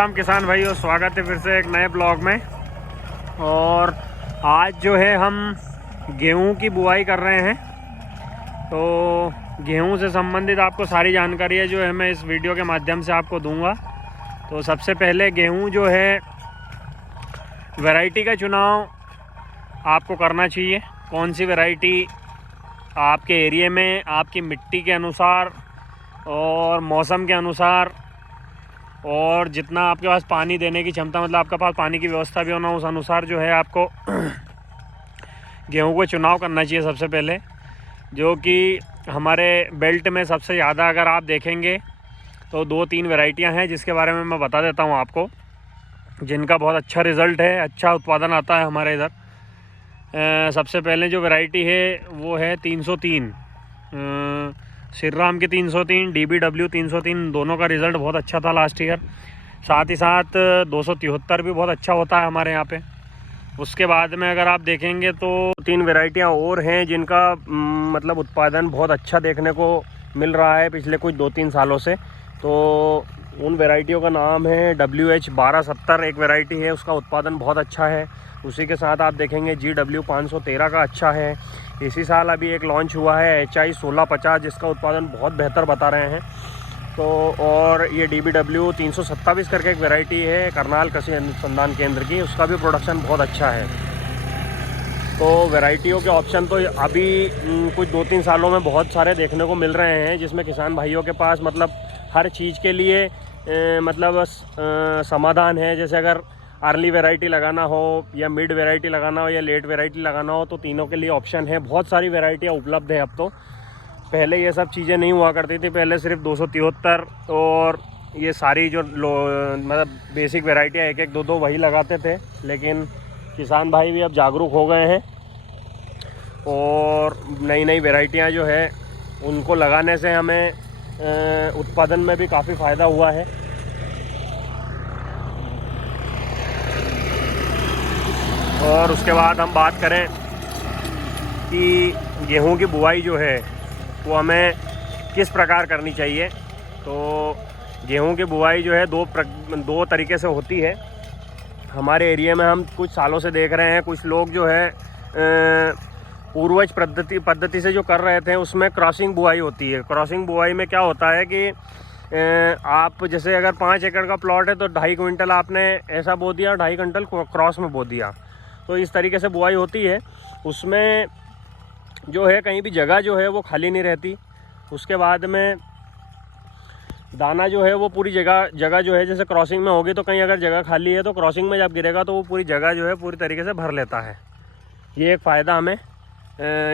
राम किसान भाइयों, स्वागत है फिर से एक नए ब्लॉग में। और आज जो है हम गेहूं की बुआई कर रहे हैं। तो गेहूं से संबंधित आपको सारी जानकारी है जो है मैं इस वीडियो के माध्यम से आपको दूंगा। तो सबसे पहले गेहूं जो है वैरायटी का चुनाव आपको करना चाहिए। कौन सी वैरायटी आपके एरिया में, आपकी मिट्टी के अनुसार और मौसम के अनुसार और जितना आपके पास पानी देने की क्षमता, मतलब आपके पास पानी की व्यवस्था भी होना, उस अनुसार जो है आपको गेहूं को चुनाव करना चाहिए। सबसे पहले जो कि हमारे बेल्ट में सबसे ज़्यादा अगर आप देखेंगे तो 2-3 वैरायटियां हैं जिसके बारे में मैं बता देता हूं आपको, जिनका बहुत अच्छा रिज़ल्ट है, अच्छा उत्पादन आता है हमारे इधर। सबसे पहले जो वैरायटी है वो है 303, श्रीराम की 303, DBW 303, दोनों का रिज़ल्ट बहुत अच्छा था लास्ट ईयर। साथ ही साथ 273 भी बहुत अच्छा होता है हमारे यहाँ पे। उसके बाद में अगर आप देखेंगे तो 3 वैरायटियाँ और हैं जिनका मतलब उत्पादन बहुत अच्छा देखने को मिल रहा है पिछले कुछ 2-3 सालों से। तो उन वैरायटियों का नाम है WH 1270 एक वैरायटी है, उसका उत्पादन बहुत अच्छा है। उसी के साथ आप देखेंगे GW 513 का अच्छा है। इसी साल अभी एक लॉन्च हुआ है HI 1650 जिसका उत्पादन बहुत बेहतर बता रहे हैं। तो और ये DBW 327 करके एक वैरायटी है करनाल कृषि अनुसंधान केंद्र की, उसका भी प्रोडक्शन बहुत अच्छा है। तो वैरायटियों के ऑप्शन तो अभी कुछ 2-3 सालों में बहुत सारे देखने को मिल रहे हैं, जिसमें किसान भाइयों के पास मतलब हर चीज़ के लिए समाधान है। जैसे अगर अर्ली वैरायटी लगाना हो या मिड वैरायटी लगाना हो या लेट वैरायटी लगाना हो तो तीनों के लिए ऑप्शन है। बहुत सारी वैरायटियाँ उपलब्ध है अब तो। पहले ये सब चीज़ें नहीं हुआ करती थी, पहले सिर्फ 273 और ये सारी जो मतलब बेसिक वैरायटियाँ 1-1, 2-2 वही लगाते थे। लेकिन किसान भाई भी अब जागरूक हो गए हैं और नई नई वैरायटियाँ जो है उनको लगाने से हमें उत्पादन में भी काफ़ी फ़ायदा हुआ है। और उसके बाद हम बात करें कि गेहूं की बुआई जो है वो हमें किस प्रकार करनी चाहिए। तो गेहूं की बुआई जो है दो तरीके से होती है। हमारे एरिया में हम कुछ सालों से देख रहे हैं कुछ लोग जो है पूर्वज पद्धति से जो कर रहे थे उसमें क्रॉसिंग बुआई होती है। क्रॉसिंग बुआई में क्या होता है कि आप जैसे अगर 5 एकड़ का प्लॉट है तो 2.5 क्विंटल आपने ऐसा बो दिया, 2.5 क्विंटल क्रॉस में बो दिया। तो इस तरीके से बुआई होती है। उसमें जो है कहीं भी जगह जो है वो खाली नहीं रहती। उसके बाद में दाना जो है वो पूरी जगह जो है जैसे क्रॉसिंग में होगी तो कहीं अगर जगह खाली है तो क्रॉसिंग में जब गिरेगा तो वो पूरी जगह जो है पूरी तरीके से भर लेता है। ये एक फ़ायदा हमें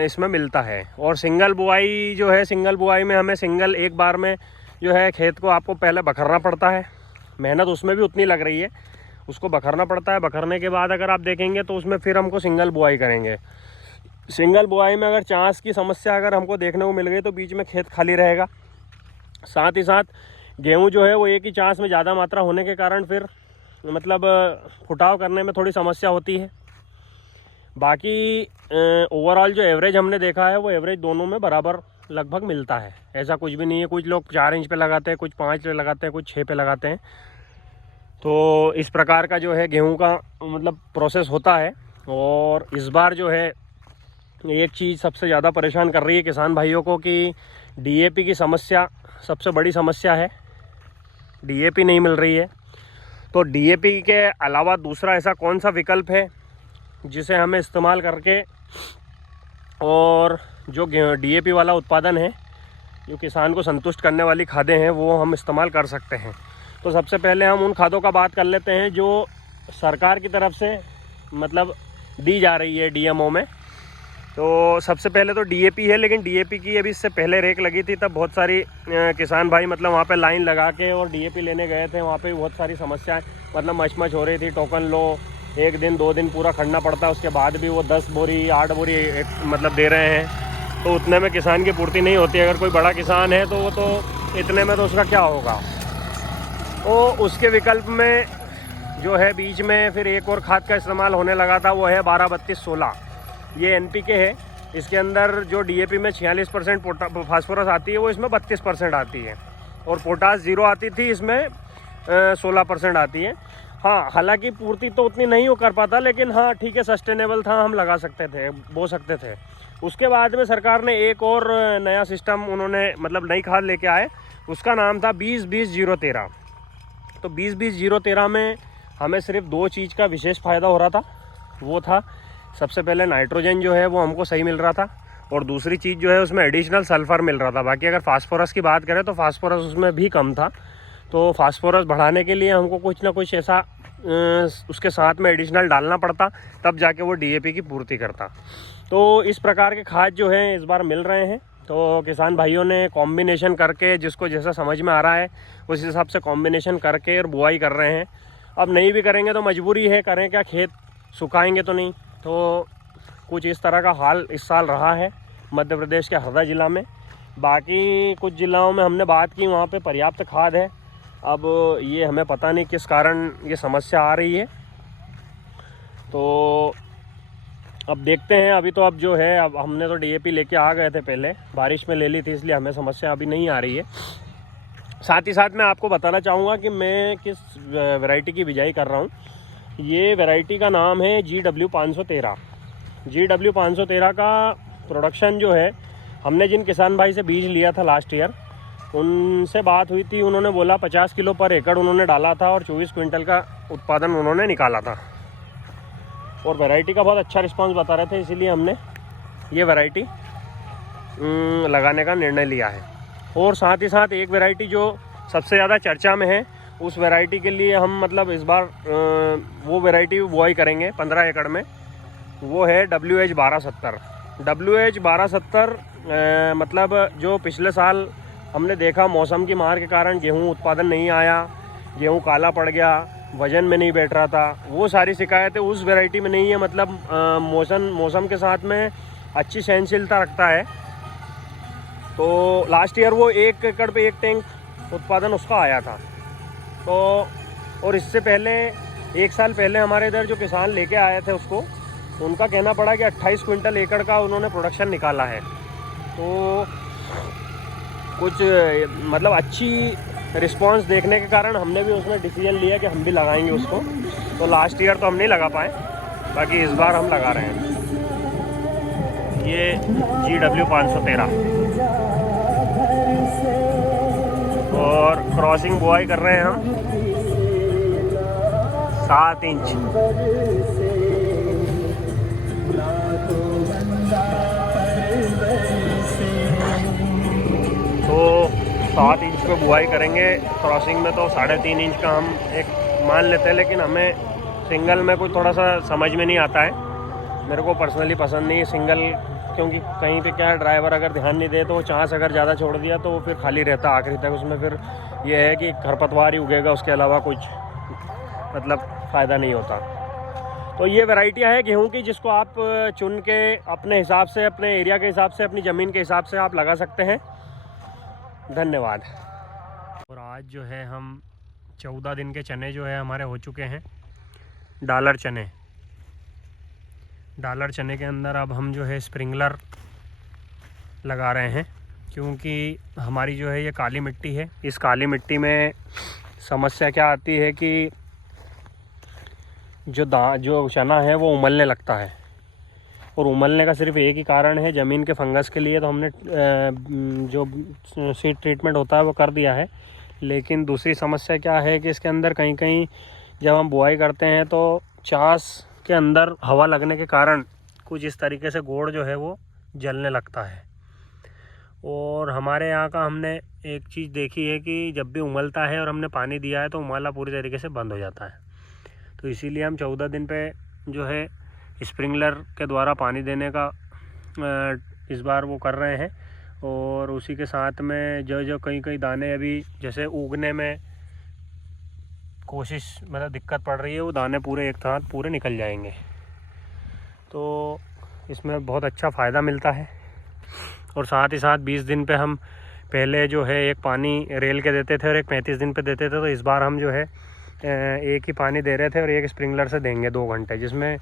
इसमें मिलता है। और सिंगल बुआई जो है, सिंगल बुआई में हमें सिंगल एक बार में जो है खेत को आपको पहले बखरना पड़ता है। मेहनत उसमें भी उतनी लग रही है, उसको बखरना पड़ता है। बखरने के बाद अगर आप देखेंगे तो उसमें फिर हमको सिंगल बुआई करेंगे। सिंगल बुआई में अगर चांस की समस्या अगर हमको देखने को मिल गई तो बीच में खेत खाली रहेगा। साथ ही साथ गेहूं जो है वो एक ही चांस में ज़्यादा मात्रा होने के कारण फिर मतलब फुटाव करने में थोड़ी समस्या होती है। बाकी ओवरऑल जो एवरेज हमने देखा है वो एवरेज दोनों में बराबर लगभग मिलता है, ऐसा कुछ भी नहीं है। कुछ लोग 4 इंच पे लगाते हैं, कुछ 5 पे लगाते हैं, कुछ 6 पे लगाते हैं। तो इस प्रकार का जो है गेहूं का मतलब प्रोसेस होता है। और इस बार जो है एक चीज़ सबसे ज़्यादा परेशान कर रही है किसान भाइयों को कि DAP की समस्या सबसे बड़ी समस्या है। DAP नहीं मिल रही है। तो DAP के अलावा दूसरा ऐसा कौन सा विकल्प है जिसे हमें इस्तेमाल करके और जो DAP वाला उत्पादन है, जो किसान को संतुष्ट करने वाली खादें हैं, वो हम इस्तेमाल कर सकते हैं। तो सबसे पहले हम उन खादों का बात कर लेते हैं जो सरकार की तरफ से मतलब दी जा रही है DMO में। तो सबसे पहले तो DAP है, लेकिन DAP की अभी इससे पहले रेक लगी थी, तब बहुत सारी किसान भाई मतलब वहाँ पे लाइन लगा के और DAP लेने गए थे। वहाँ पे बहुत सारी समस्याएं मतलब मचमच हो रही थी। टोकन लो, 1 दिन 2 दिन पूरा खड़ना पड़ता है, उसके बाद भी वो 10 बोरी 8 बोरी मतलब दे रहे हैं। तो उतने में किसान की पूर्ति नहीं होती। अगर कोई बड़ा किसान है तो वो तो इतने में तो उसका क्या होगा। तो उसके विकल्प में जो है बीच में फिर एक और खाद का इस्तेमाल होने लगा था, वो है 12-32-16। ये NPK है। इसके अंदर जो DAP में 46% फास्फोरस आती है वो इसमें 32% आती है। और पोटास 0 आती थी, इसमें 16% आती है। हाँ, हालांकि पूर्ति तो उतनी नहीं हो कर पाता, लेकिन हाँ ठीक है, सस्टेनेबल था, हम लगा सकते थे, बो सकते थे। उसके बाद में सरकार ने एक और नया सिस्टम उन्होंने मतलब नई खाद लेके आए, उसका नाम था 20-20-0-13। तो 20-20-0-13 में हमें सिर्फ 2 चीज़ का विशेष फ़ायदा हो रहा था। वो था सबसे पहले नाइट्रोजन जो है वो हमको सही मिल रहा था, और दूसरी चीज़ जो है उसमें एडिशनल सल्फ़र मिल रहा था। बाकी अगर फास्फोरस की बात करें तो फास्फोरस उसमें भी कम था। तो फास्फोरस बढ़ाने के लिए हमको कुछ ना कुछ ऐसा उसके साथ में एडिशनल डालना पड़ता, तब जाके वो DAP की पूर्ति करता। तो इस प्रकार के खाद जो है इस बार मिल रहे हैं। तो किसान भाइयों ने कॉम्बिनेशन करके, जिसको जैसा समझ में आ रहा है उस हिसाब से कॉम्बिनेशन करके और बुआई कर रहे हैं। अब नहीं भी करेंगे तो मजबूरी है, करें क्या, खेत सुखाएंगे तो नहीं। तो कुछ इस तरह का हाल इस साल रहा है मध्य प्रदेश के हरदा ज़िला में। बाकी कुछ ज़िलों में हमने बात की, वहाँ पे पर्याप्त खाद है। अब ये हमें पता नहीं किस कारण ये समस्या आ रही है, तो अब देखते हैं। अभी तो अब जो है, अब हमने तो DAP लेके आ गए थे, पहले बारिश में ले ली थी, इसलिए हमें समस्या अभी नहीं आ रही है। साथ ही साथ मैं आपको बताना चाहूँगा कि मैं किस वैरायटी की बिजाई कर रहा हूँ। ये वैरायटी का नाम है GW 513। GW 513 का प्रोडक्शन जो है, हमने जिन किसान भाई से बीज लिया था लास्ट ईयर, उनसे बात हुई थी, उन्होंने बोला 50 किलो पर एकड़ उन्होंने डाला था और 24 क्विंटल का उत्पादन उन्होंने निकाला था। और वैरायटी का बहुत अच्छा रिस्पांस बता रहे थे, इसीलिए हमने ये वैरायटी लगाने का निर्णय लिया है। और साथ ही साथ एक वैरायटी जो सबसे ज़्यादा चर्चा में है, उस वैरायटी के लिए हम मतलब इस बार वो वैरायटी बुआई करेंगे 15 एकड़ में। वो है WH 1270। WH 1270 मतलब जो पिछले साल हमने देखा मौसम की मार के कारण गेहूं उत्पादन नहीं आया, गेहूं काला पड़ गया, वज़न में नहीं बैठ रहा था, वो सारी शिकायतें उस वैरायटी में नहीं है। मतलब मौसम के साथ में अच्छी सहनशीलता रखता है। तो लास्ट ईयर वो 1 एकड़ पे 1 टैंक उत्पादन उसका आया था। तो और इससे पहले 1 साल पहले हमारे इधर जो किसान लेके आए थे उसको, उनका कहना पड़ा कि 28 क्विंटल एकड़ का उन्होंने प्रोडक्शन निकाला है। तो कुछ मतलब अच्छी रिस्पांस देखने के कारण हमने भी उसमें डिसीजन लिया कि हम भी लगाएंगे उसको। तो लास्ट ईयर तो हम नहीं लगा पाए, बाकी इस बार हम लगा रहे हैं। ये GW 513 और क्रॉसिंग बुआई कर रहे हैं हम 7 इंच। तो 7 इंच पे बुआई करेंगे। क्रॉसिंग में तो 3.5 इंच का हम एक मान लेते हैं, लेकिन हमें सिंगल में कोई थोड़ा सा समझ में नहीं आता है। मेरे को पर्सनली पसंद नहीं है सिंगल, क्योंकि कहीं पे क्या है, ड्राइवर अगर ध्यान नहीं दे तो चांस अगर ज़्यादा छोड़ दिया तो वो फिर खाली रहता आखिरी तक। उसमें फिर ये है कि खरपतवार ही उगेगा, उसके अलावा कुछ मतलब फ़ायदा नहीं होता। तो ये वैरायटियाँ है गेहूं की, जिसको आप चुन के अपने हिसाब से, अपने एरिया के हिसाब से, अपनी ज़मीन के हिसाब से आप लगा सकते हैं। धन्यवाद। और आज जो है हम 14 दिन के चने जो है हमारे हो चुके हैं, डॉलर चने। डॉलर चने के अंदर अब हम जो है स्प्रिंकलर लगा रहे हैं, क्योंकि हमारी जो है ये काली मिट्टी है। इस काली मिट्टी में समस्या क्या आती है कि जो चना है वो उमलने लगता है, और उमलने का सिर्फ एक ही कारण है, ज़मीन के फंगस के लिए। तो हमने जो सीड ट्रीटमेंट होता है वो कर दिया है। लेकिन दूसरी समस्या क्या है कि इसके अंदर कहीं कहीं जब हम बुआई करते हैं तो चास के अंदर हवा लगने के कारण कुछ इस तरीके से गोड़ जो है वो जलने लगता है। और हमारे यहाँ का हमने एक चीज़ देखी है कि जब भी उमलता है और हमने पानी दिया है तो उमाला पूरी तरीके से बंद हो जाता है। तो इसीलिए हम 14 दिन पे जो है स्प्रिंकलर के द्वारा पानी देने का इस बार वो कर रहे हैं। और उसी के साथ में जो कई दाने अभी जैसे उगने में कोशिश मतलब दिक्कत पड़ रही है, वो दाने पूरे एक साथ पूरे निकल जाएंगे। तो इसमें बहुत अच्छा फ़ायदा मिलता है। और साथ ही साथ 20 दिन पे हम पहले जो है एक पानी रेल के देते थे और एक 35 दिन पे देते थे। तो इस बार हम जो है एक ही पानी दे रहे थे और एक स्प्रिंकलर से देंगे 2 घंटे, जिसमें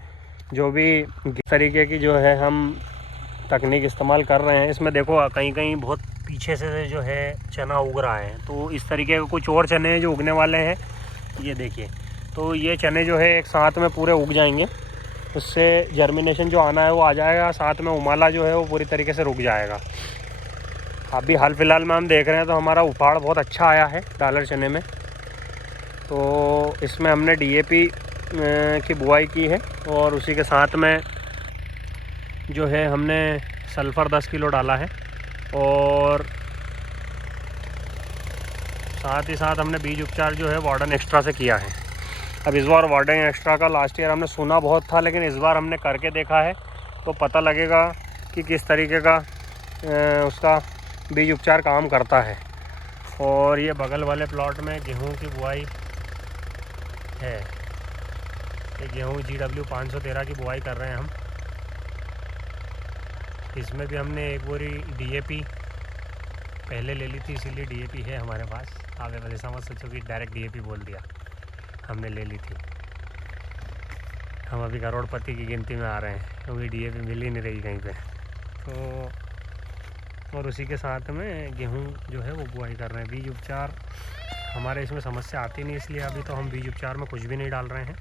जो भी तरीके की जो है हम तकनीक इस्तेमाल कर रहे हैं। इसमें देखो कहीं कहीं बहुत पीछे से जो है चना उग रहा है, तो इस तरीके के कुछ और चने हैं जो उगने वाले हैं। ये देखिए, तो ये चने जो है एक साथ में पूरे उग जाएंगे, उससे जर्मिनेशन जो आना है वो आ जाएगा, साथ में उमाला जो है वो पूरी तरीके से रुक जाएगा। अभी हाल फिलहाल में हम देख रहे हैं तो हमारा उफाड़ बहुत अच्छा आया है डॉलर चने में। तो इसमें हमने DAP की बुआई की है और उसी के साथ में जो है हमने सल्फ़र 10 किलो डाला है और साथ ही साथ हमने बीज उपचार जो है वार्डन एक्स्ट्रा से किया है। अब इस बार वार्डन एक्स्ट्रा का लास्ट ईयर हमने सुना बहुत था, लेकिन इस बार हमने करके देखा है तो पता लगेगा कि किस तरीके का उसका बीज उपचार काम करता है। और ये बगल वाले प्लॉट में गेहूं की बुआई है, ये गेहूं GW 513 की बुआई कर रहे हैं हम। इसमें भी हमने एक बोरी DAP पहले ले ली थी, इसीलिए DAP है हमारे पास। आप ऐसा मत सोचो कि डायरेक्ट DAP बोल दिया, हमने ले ली थी। हम अभी करोड़पति की गिनती में आ रहे हैं क्योंकि DAP मिल ही नहीं रही कहीं पे। तो और उसी के साथ में गेहूं जो है वो बुआई कर रहे हैं। बीज उपचार हमारे इसमें समस्या आती नहीं, इसलिए अभी तो हम बीज उपचार में कुछ भी नहीं डाल रहे हैं।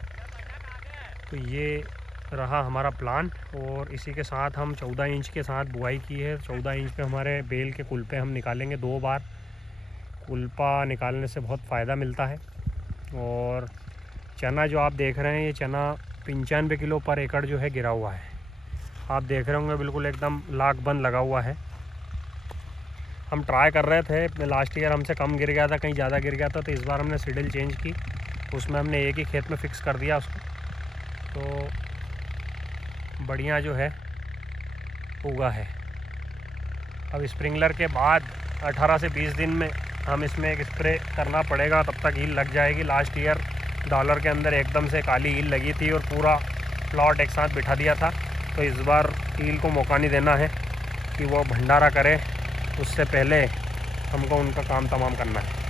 तो ये रहा हमारा प्लान। और इसी के साथ हम 14 इंच के साथ बुआई की है। 14 इंच पे हमारे बेल के कुल्पे हम निकालेंगे 2 बार। कुल्पा निकालने से बहुत फ़ायदा मिलता है। और चना जो आप देख रहे हैं, ये चना 95 किलो पर एकड़ जो है गिरा हुआ है। आप देख रहे होंगे बिल्कुल एकदम लाख बंद लगा हुआ है। हम ट्राई कर रहे थे, लास्ट ईयर हमसे कम गिर गया था, कहीं ज़्यादा गिर गया था, तो इस बार हमने सीडल चेंज की, उसमें हमने एक ही खेत में फ़िक्स कर दिया उसको। तो बढ़िया जो है उगा है। अब स्प्रिंकलर के बाद 18 से 20 दिन में हम इसमें एक स्प्रे करना पड़ेगा, तब तक हील लग जाएगी। लास्ट ईयर डॉलर के अंदर एकदम से काली हील लगी थी और पूरा प्लॉट एक साथ बिठा दिया था। तो इस बार हील को मौका नहीं देना है कि वो भंडारा करे, उससे पहले हमको उनका काम तमाम करना है।